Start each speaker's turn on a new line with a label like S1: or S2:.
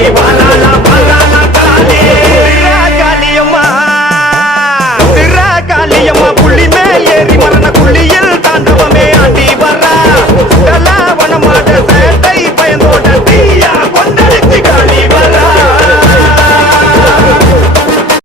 S1: Bye.